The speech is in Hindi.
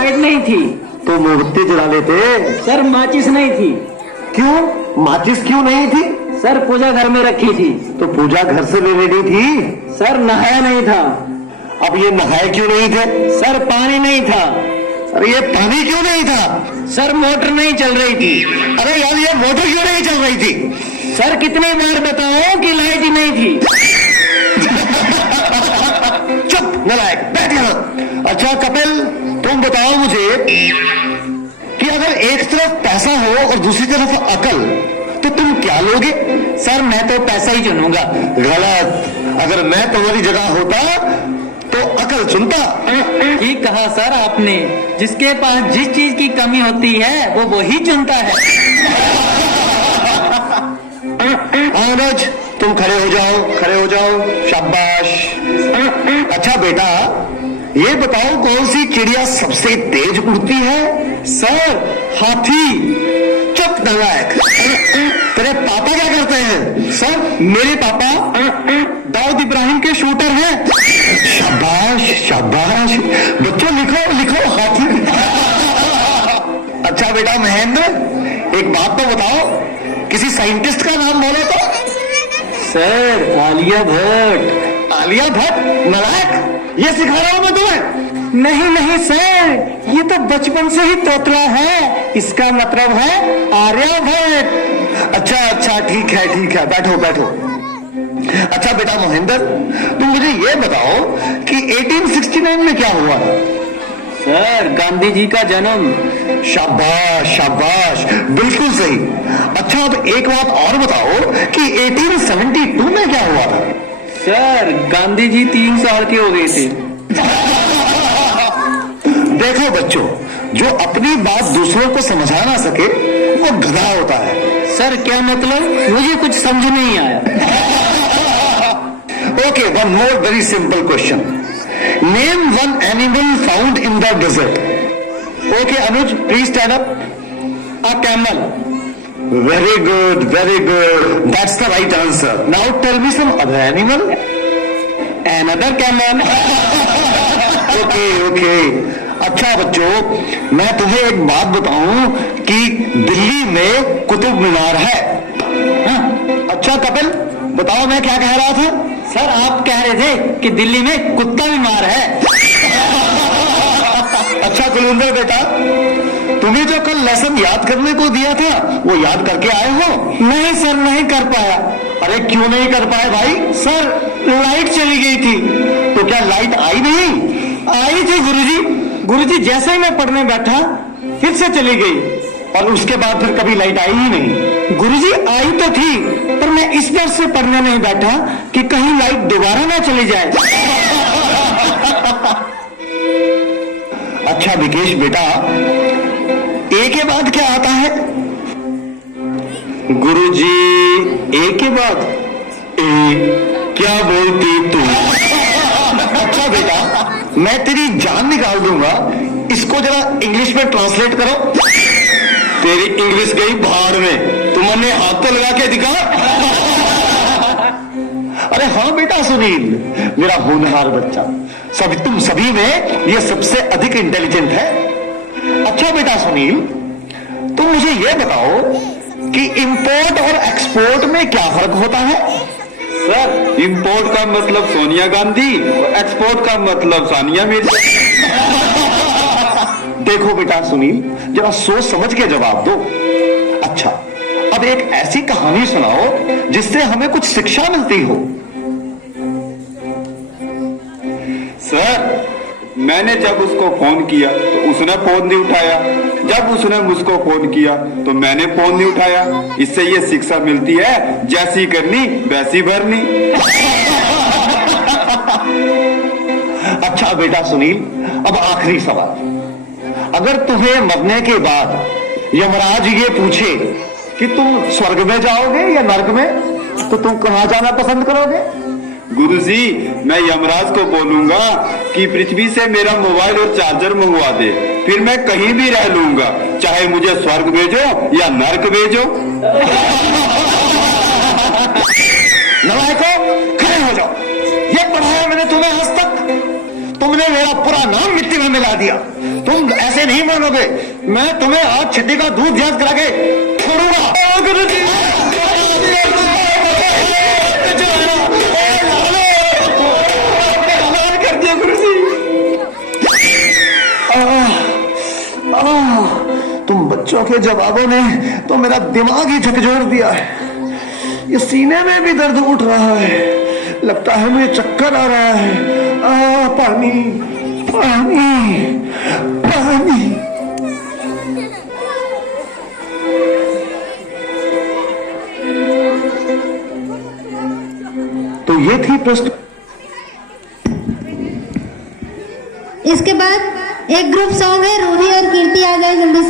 लाइट नहीं थी। तो मोमबत्ती जला लेते। सर माचिस नहीं थी। क्यों? माचिस क्यों नहीं थी? सर पूजा घर में रखी थी। तो पूजा घर से ले लेनी थी। सर नहाया नहीं था। अब ये नहाए क्यों नहीं थे? सर पानी नहीं था। अरे ये पानी क्यों नहीं था? सर मोटर नहीं चल रही थी। अरे यार ये मोटर क्यों नहीं चल रही थी? सर कितनी बार बताओ कि लाइट ही नहीं थी। चुप नालायक, बैठ यहाँ। अच्छा कपिल, तुम बताओ मुझे कि अगर एक तरफ पैसा हो और दूसरी तरफ अकल, तो तुम क्या लोगे? सर मैं तो पैसा ही चुनूंगा। गलत। अगर मैं तुम्हारी जगह होता तो अकल चुनता। ठीक कहा सर आपने। जिसके पास जिस चीज की कमी होती है वो वही चुनता है। अनुज, तुम खड़े हो जाओ, खड़े हो जाओ, शाबाश। अच्छा बेटा, ये बताओ कौन सी चिड़िया सबसे तेज उड़ती है? सर हाथी। चुप नालायक। तेरे पापा क्या करते हैं? सर मेरे पापा दाऊद इब्राहिम के शूटर हैं। शाबाश शाबाश। बच्चों लिखो लिखो, हाथी। अच्छा बेटा महेंद्र, एक बात तो बताओ, किसी साइंटिस्ट का नाम बोलो तो। सर आलिया भट्ट। आलिया भट्ट? नालायक, ये सिखा रहा हूं मैं तुम्हें। नहीं नहीं सर, ये तो बचपन से ही तोतला है। इसका मतलब है आर्यभट्ट। अच्छा अच्छा, ठीक है, बैठो बैठो। अच्छा बेटा महेंद्र, तुम मुझे ये बताओ कि 1869 में क्या हुआ था? सर गांधी जी का जन्म। शाबाश शाबाश, बिल्कुल सही। अच्छा अब एक बात और बताओ कि 1872 में क्या हुआ था? सर गांधी जी 3 साल के हो गए थे। देखो बच्चों, जो अपनी बात दूसरों को समझा ना सके वो गधा होता है। सर क्या मतलब? मुझे कुछ समझ नहीं आया। Okay, one more very simple question. Name one animal found in the desert. Okay Anuj, please stand up. A camel. Very good, that's the right answer. Now tell me some other animal. Another camel। Okay. अच्छा बच्चों, मैं तुम्हें एक बात बताऊं कि दिल्ली में कुतुब मीनार है। अच्छा कपिल, बताओ मैं क्या कह रहा था? सर आप कह रहे थे कि दिल्ली में कुत्ता बीमार है। अच्छा कुलविंदर बेटा, तुम्हें जो कल लेसन याद करने को दिया था वो याद करके आए हो? नहीं सर, नहीं कर पाया। अरे क्यों नहीं कर पाए भाई? सर लाइट चली गई थी। तो क्या लाइट आई नहीं? आई थी गुरुजी जैसे ही मैं पढ़ने बैठा फिर से चली गई। और उसके बाद फिर कभी लाइट आई ही नहीं? गुरुजी आई तो थी, पर मैं इस डर से पढ़ने नहीं बैठा कि कहीं लाइट दोबारा ना चली जाए। अच्छा विकेश बेटा, ए के बाद क्या आता है? गुरुजी ए के बाद ए, क्या बोलती तू? अच्छा बेटा, मैं तेरी जान निकाल दूंगा, इसको जरा इंग्लिश में ट्रांसलेट करो। तेरी इंग्लिश गई भाड़ में, तुमने हाथ तो लगा के दिखा। अरे हाँ बेटा सुनील, मेरा होनहार बच्चा, तुम सभी में ये सबसे अधिक इंटेलिजेंट है। अच्छा बेटा सुनील, तुम मुझे ये बताओ कि इंपोर्ट और एक्सपोर्ट में क्या फर्क होता है? सर इंपोर्ट का मतलब सोनिया गांधी, एक्सपोर्ट का मतलब सानिया मिर्जा। देखो बेटा सुनील, जरा सोच समझ के जवाब दो। अच्छा, अब एक ऐसी कहानी सुनाओ जिससे हमें कुछ शिक्षा मिलती हो। सर मैंने जब उसको फोन किया तो उसने फोन नहीं उठाया, जब उसने मुझको फोन किया तो मैंने फोन नहीं उठाया। इससे ये शिक्षा मिलती है, जैसी करनी वैसी भरनी। अच्छा बेटा सुनील, अब आखिरी सवाल। अगर तुम्हें मरने के बाद यमराज ये पूछे कि तुम स्वर्ग में जाओगे या नर्क में, तो तुम कहां जाना पसंद करोगे? गुरुजी, मैं यमराज को बोलूंगा कि पृथ्वी से मेरा मोबाइल और चार्जर मंगवा दे, फिर मैं कहीं भी रह लूंगा, चाहे मुझे स्वर्ग भेजो या नर्क भेजो। नलायकों, खड़े हो जाओ। ये पढ़ाया मैंने तुम्हें आज तक, तुमने मेरा पूरा नाम मिट्टी में मिला दिया। तुम ऐसे नहीं मानोगे, मैं तुम्हें आज छिट्टी का दूध याद करा के छोड़ूंगा। गुरुजी कर दिया गुरुजी। तुम बच्चों के जवाबों ने तो मेरा दिमाग ही झकझोर दिया है। ये सीने में भी दर्द उठ रहा है, लगता है मुझे चक्कर आ रहा है। पानी पानी पानी। तो ये थी प्रश्न। इसके बाद एक ग्रुप सॉन्ग है, रूही और कीर्ति आ जाए जल्दी से।